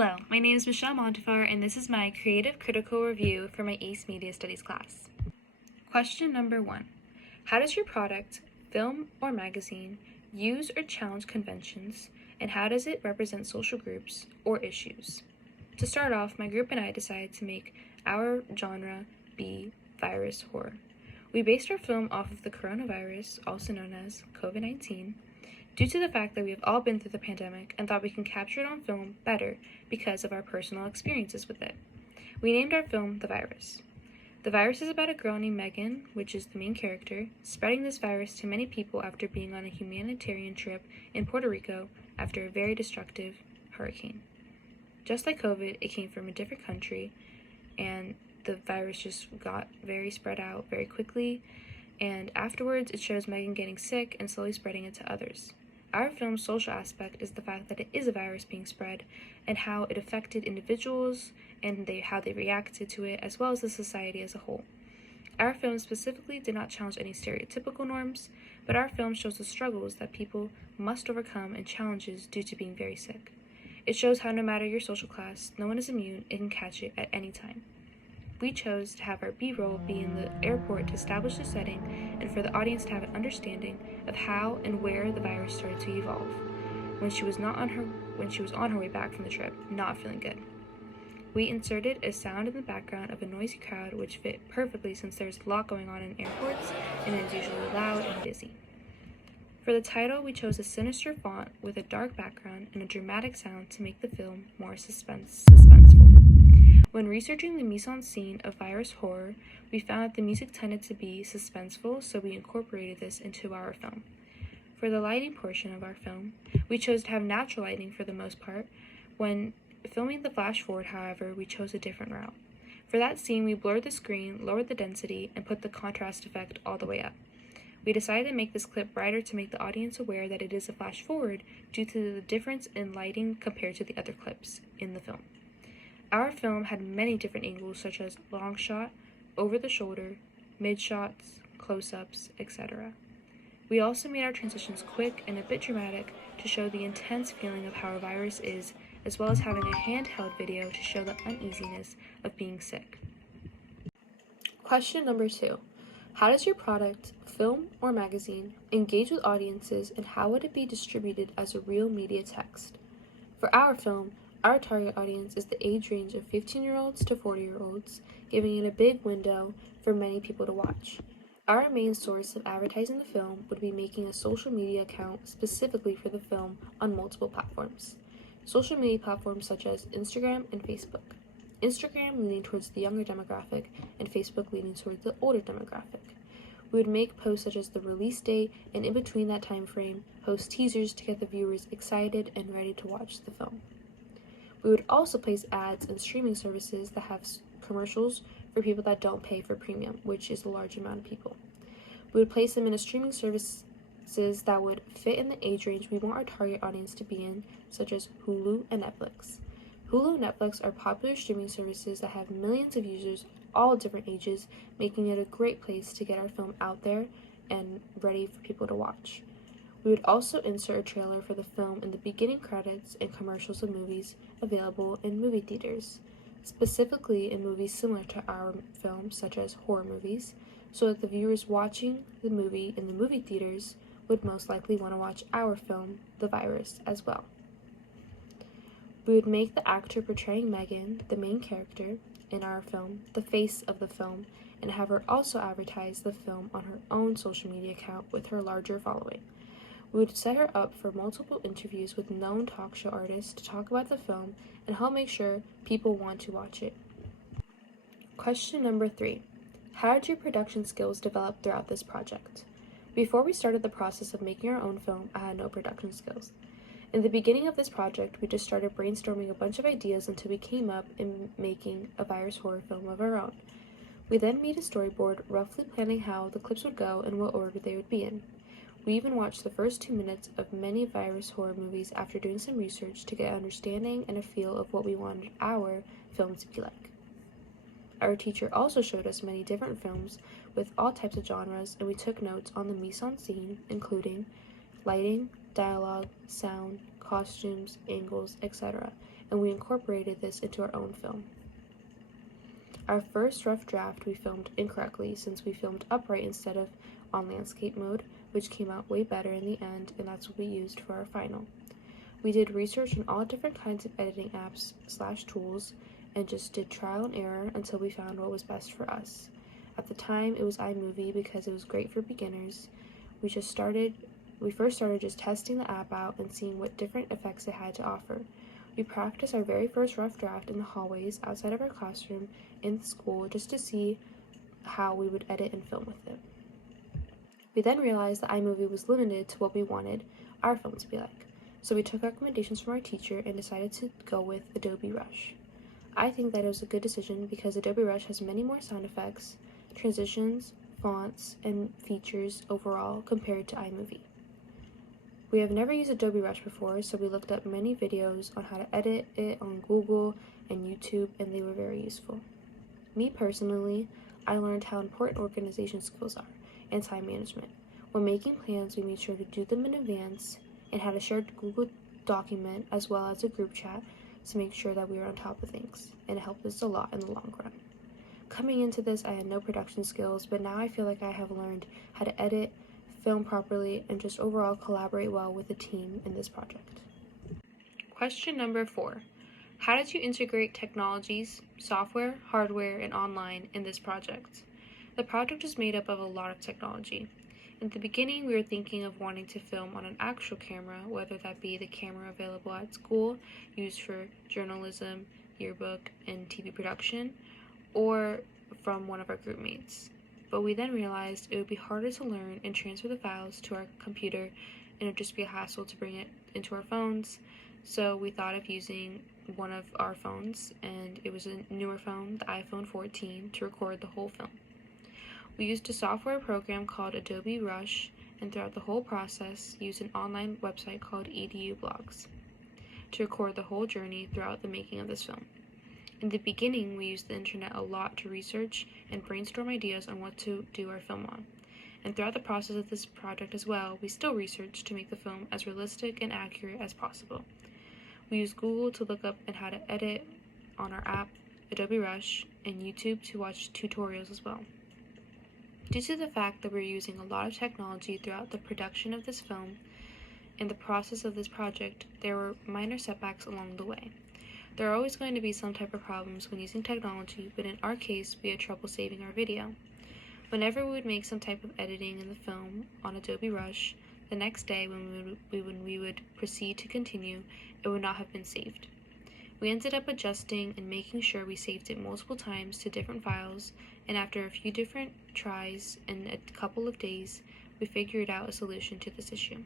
Hello, my name is Michelle Montefar, and this is my Creative Critical Review for my ACE Media Studies class. Question number 1. How does your product, film or magazine, use or challenge conventions, and how does it represent social groups or issues? To start off, my group and I decided to make our genre be virus horror. We based our film off of the coronavirus, also known as COVID-19, due to the fact that we have all been through the pandemic and thought we can capture it on film better because of our personal experiences with it. We named our film The Virus. The Virus is about a girl named Megan, which is the main character, spreading this virus to many people after being on a humanitarian trip in Puerto Rico after a very destructive hurricane. Just like COVID, it came from a different country, and the virus just got very spread out very quickly, and afterwards it shows Megan getting sick and slowly spreading it to others. Our film's social aspect is the fact that it is a virus being spread and how it affected individuals and how they reacted to it, as well as the society as a whole. Our film specifically did not challenge any stereotypical norms, but our film shows the struggles that people must overcome and challenges due to being very sick. It shows how no matter your social class, no one is immune and can catch it at any time. We chose to have our B-roll be in the airport to establish the setting and for the audience to have an understanding of how and where the virus started to evolve when she was on her way back from the trip, not feeling good. We inserted a sound in the background of a noisy crowd which fit perfectly since there's a lot going on in airports and it is usually loud and busy. For the title, we chose a sinister font with a dark background and a dramatic sound to make the film more suspenseful. When researching the mise-en-scene of virus horror, we found that the music tended to be suspenseful, so we incorporated this into our film. For the lighting portion of our film, we chose to have natural lighting for the most part. When filming the flash forward, however, we chose a different route. For that scene, we blurred the screen, lowered the density, and put the contrast effect all the way up. We decided to make this clip brighter to make the audience aware that it is a flash forward due to the difference in lighting compared to the other clips in the film. Our film had many different angles such as long shot, over the shoulder, mid shots, close-ups, etc. We also made our transitions quick and a bit dramatic to show the intense feeling of how a virus is, as well as having a handheld video to show the uneasiness of being sick. Question number 2. How does your product, film or magazine, engage with audiences, and how would it be distributed as a real media text? For our film, our target audience is the age range of 15-year-olds to 40-year-olds, giving it a big window for many people to watch. Our main source of advertising the film would be making a social media account specifically for the film on multiple platforms. Social media platforms such as Instagram and Facebook. Instagram leaning towards the younger demographic and Facebook leaning towards the older demographic. We would make posts such as the release date and in between that time frame, post teasers to get the viewers excited and ready to watch the film. We would also place ads in streaming services that have commercials for people that don't pay for premium, which is a large amount of people. We would place them in a streaming services that would fit in the age range we want our target audience to be in, such as Hulu and Netflix. Hulu and Netflix are popular streaming services that have millions of users, all different ages, making it a great place to get our film out there and ready for people to watch. We would also insert a trailer for the film in the beginning credits and commercials of movies available in movie theaters, specifically in movies similar to our film, such as horror movies, so that the viewers watching the movie in the movie theaters would most likely want to watch our film, The Virus, as well. We would make the actor portraying Megan, the main character in our film, the face of the film, and have her also advertise the film on her own social media account with her larger following. We would set her up for multiple interviews with known talk show artists to talk about the film and help make sure people want to watch it. Question number 3. How did your production skills develop throughout this project? Before we started the process of making our own film, I had no production skills. In the beginning of this project, we just started brainstorming a bunch of ideas until we came up in making a virus horror film of our own. We then made a storyboard, roughly planning how the clips would go and what order they would be in. We even watched the first 2 minutes of many virus horror movies after doing some research to get an understanding and a feel of what we wanted our film to be like. Our teacher also showed us many different films with all types of genres, and we took notes on the mise-en-scene, including lighting, dialogue, sound, costumes, angles, etc., and we incorporated this into our own film. Our first rough draft we filmed incorrectly since we filmed upright instead of on landscape mode, which came out way better in the end, and that's what we used for our final. We did research on all different kinds of editing apps / tools and just did trial and error until we found what was best for us. At the time, it was iMovie because it was great for beginners. We first started just testing the app out and seeing what different effects it had to offer. We practiced our very first rough draft in the hallways outside of our classroom in the school just to see how we would edit and film with it. We then realized that iMovie was limited to what we wanted our film to be like. So we took recommendations from our teacher and decided to go with Adobe Rush. I think that it was a good decision because Adobe Rush has many more sound effects, transitions, fonts, and features overall compared to iMovie. We have never used Adobe Rush before, so we looked up many videos on how to edit it on Google and YouTube, and they were very useful. Me personally, I learned how important organization skills are and time management. When making plans, we made sure to do them in advance and had a shared Google document as well as a group chat to make sure that we were on top of things, and it helped us a lot in the long run. Coming into this, I had no production skills, but now I feel like I have learned how to edit, film properly, and just overall collaborate well with the team in this project. Question number 4. How did you integrate technologies, software, hardware, and online in this project? The project is made up of a lot of technology. In the beginning, we were thinking of wanting to film on an actual camera, whether that be the camera available at school, used for journalism, yearbook, and TV production, or from one of our group mates. But we then realized it would be harder to learn and transfer the files to our computer, and it would just be a hassle to bring it into our phones. So we thought of using one of our phones, and it was a newer phone, the iPhone 14, to record the whole film. We used a software program called Adobe Rush, and throughout the whole process, used an online website called EDU Blogs to record the whole journey throughout the making of this film. In the beginning, we used the internet a lot to research and brainstorm ideas on what to do our film on. And throughout the process of this project as well, we still researched to make the film as realistic and accurate as possible. We used Google to look up and how to edit on our app, Adobe Rush, and YouTube to watch tutorials as well. Due to the fact that we're using a lot of technology throughout the production of this film and the process of this project, there were minor setbacks along the way. There are always going to be some type of problems when using technology, but in our case, we had trouble saving our video. Whenever we would make some type of editing in the film on Adobe Rush, the next day when we would proceed to continue, it would not have been saved. We ended up adjusting and making sure we saved it multiple times to different files, and after a few different tries and a couple of days, we figured out a solution to this issue.